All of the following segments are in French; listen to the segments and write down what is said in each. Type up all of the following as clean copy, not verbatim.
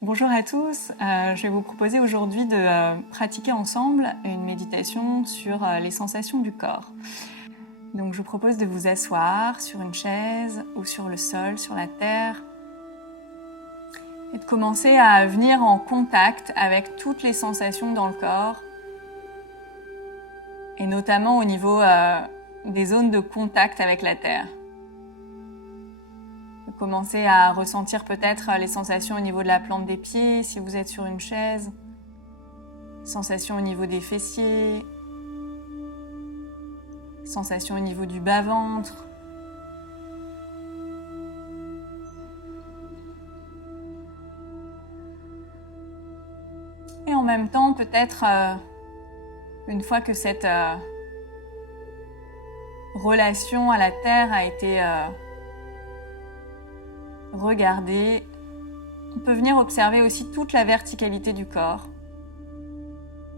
Bonjour à tous, je vais vous proposer aujourd'hui de pratiquer ensemble une méditation sur les sensations du corps. Donc je vous propose de vous asseoir sur une chaise ou sur le sol, sur la terre, et de commencer à venir en contact avec toutes les sensations dans le corps, et notamment au niveau des zones de contact avec la terre. Commencez à ressentir peut-être les sensations au niveau de la plante des pieds, si vous êtes sur une chaise, sensations au niveau des fessiers, sensations au niveau du bas-ventre. Et en même temps, peut-être, une fois que cette relation à la terre a été regardez, on peut venir observer aussi toute la verticalité du corps,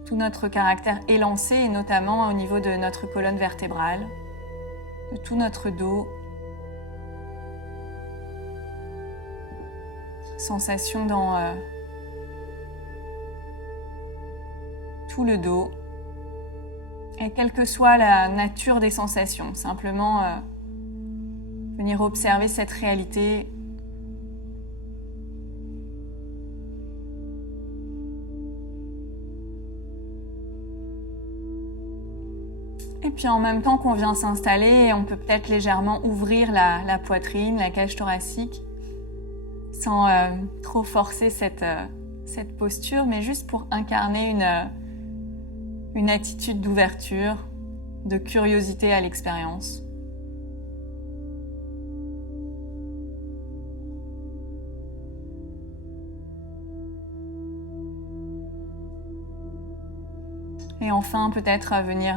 tout notre caractère élancé et notamment au niveau de notre colonne vertébrale, de tout notre dos. Sensation dans tout le dos. Et quelle que soit la nature des sensations, simplement venir observer cette réalité. Et puis en même temps qu'on vient s'installer, on peut peut-être légèrement ouvrir la poitrine, la cage thoracique, sans trop forcer cette posture, mais juste pour incarner une attitude d'ouverture, de curiosité à l'expérience. Et enfin, peut-être venir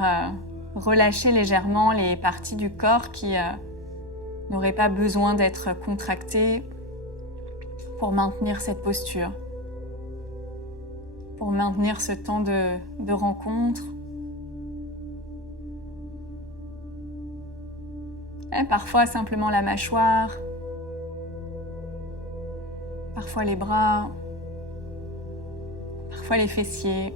relâcher légèrement les parties du corps qui n'auraient pas besoin d'être contractées pour maintenir cette posture, pour maintenir ce temps de rencontre. Et parfois simplement la mâchoire, parfois les bras, parfois les fessiers.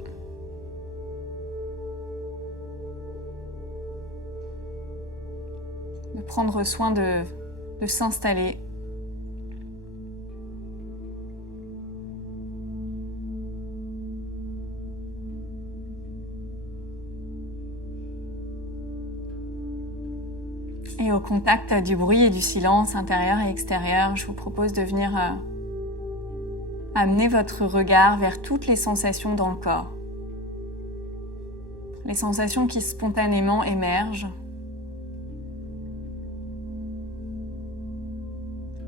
De prendre soin de s'installer. Et au contact du bruit et du silence intérieur et extérieur, je vous propose de venir amener votre regard vers toutes les sensations dans le corps. Les sensations qui spontanément émergent.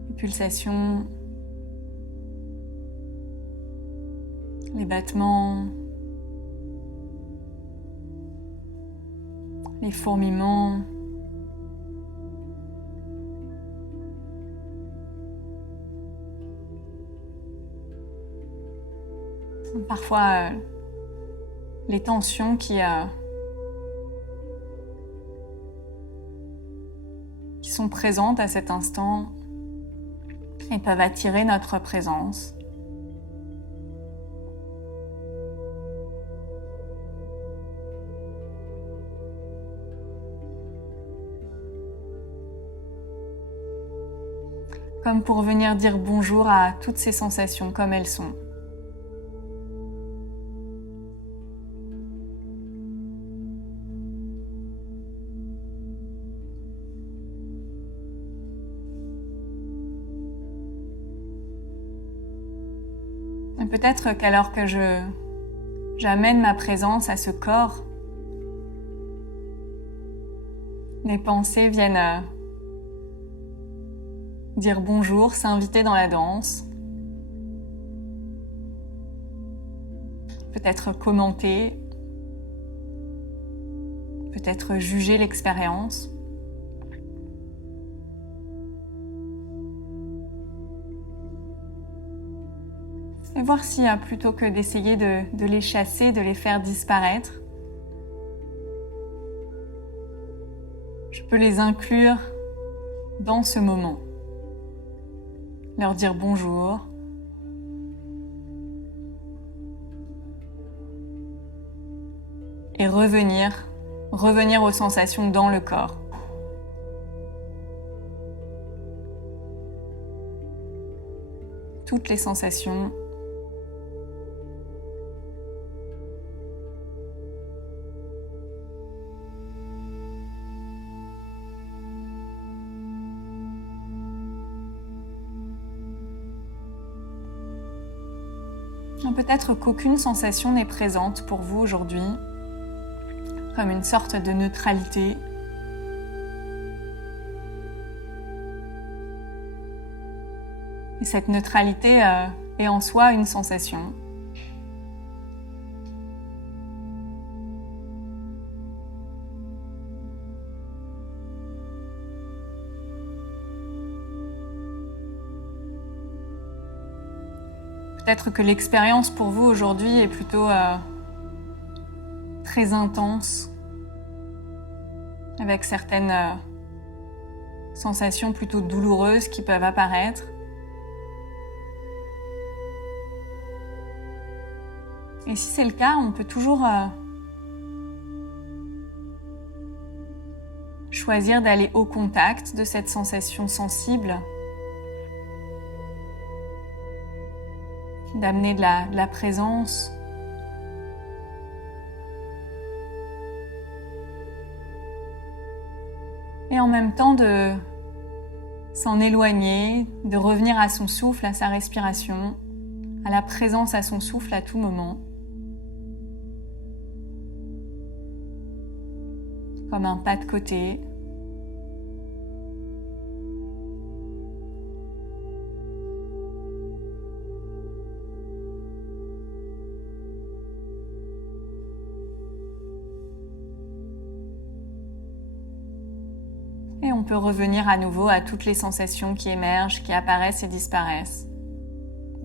Les pulsations, les battements, les fourmillements, parfois les tensions qui sont présentes à cet instant et peuvent attirer notre présence. Comme pour venir dire bonjour à toutes ces sensations comme elles sont. Et peut-être qu'alors que j'amène ma présence à ce corps, les pensées viennent dire bonjour, s'inviter dans la danse, peut-être commenter, peut-être juger l'expérience. Et voir si, plutôt que d'essayer de les chasser, de les faire disparaître, je peux les inclure dans ce moment. Leur dire bonjour, et revenir aux sensations dans le corps. Toutes les sensations. Peut-être qu'aucune sensation n'est présente pour vous aujourd'hui, comme une sorte de neutralité. Et cette neutralité est en soi une sensation. Peut-être que l'expérience pour vous aujourd'hui est plutôt très intense, avec certaines sensations plutôt douloureuses qui peuvent apparaître. Et si c'est le cas, on peut toujours choisir d'aller au contact de cette sensation sensible, d'amener de la présence. Et en même temps de s'en éloigner, de revenir à son souffle, à sa respiration, à la présence à son souffle à tout moment. Comme un pas de côté. Et on peut revenir à nouveau à toutes les sensations qui émergent, qui apparaissent et disparaissent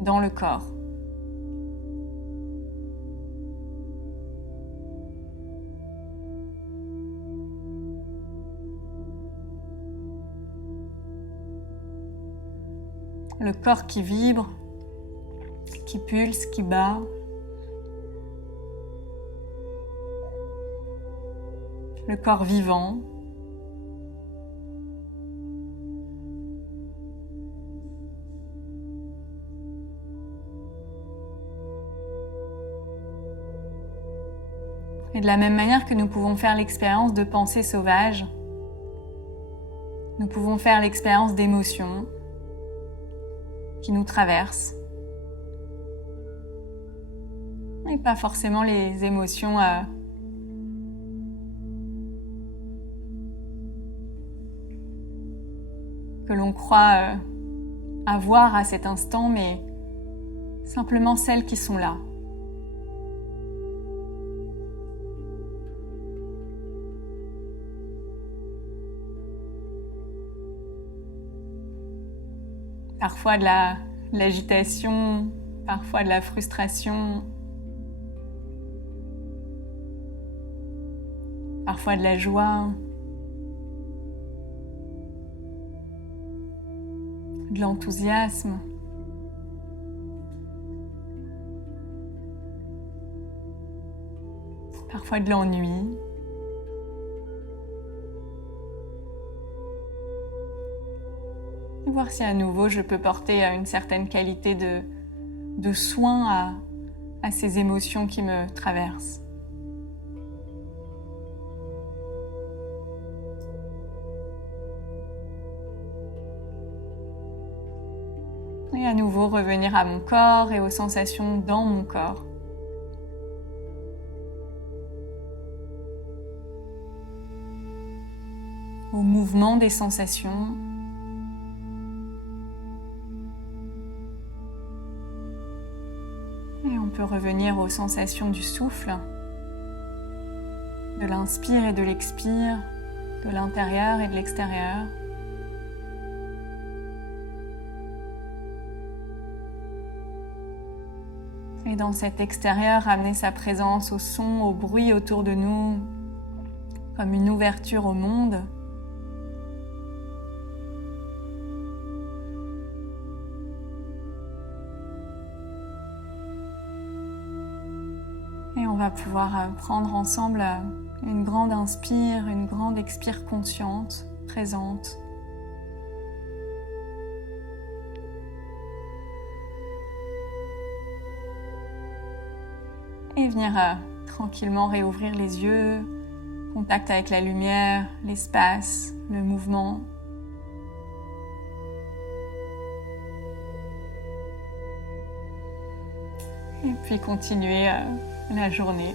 dans le corps. Le corps qui vibre, qui pulse, qui bat. Le corps vivant. Et de la même manière que nous pouvons faire l'expérience de pensées sauvages, nous pouvons faire l'expérience d'émotions qui nous traversent. Et pas forcément les émotions que l'on croit avoir à cet instant, mais simplement celles qui sont là. Parfois de l'agitation, parfois de la frustration, parfois de la joie, de l'enthousiasme. Parfois de l'ennui. Et voir si à nouveau je peux porter une certaine qualité de soin à ces émotions qui me traversent. Et à nouveau revenir à mon corps et aux sensations dans mon corps. Au mouvement des sensations. Et on peut revenir aux sensations du souffle, de l'inspire et de l'expire, de l'intérieur et de l'extérieur. Et dans cet extérieur, ramener sa présence au son, au bruit autour de nous, comme une ouverture au monde. Et on va pouvoir prendre ensemble une grande inspire, une grande expire consciente, présente. Et venir tranquillement réouvrir les yeux, contact avec la lumière, l'espace, le mouvement. Et puis continuer la journée.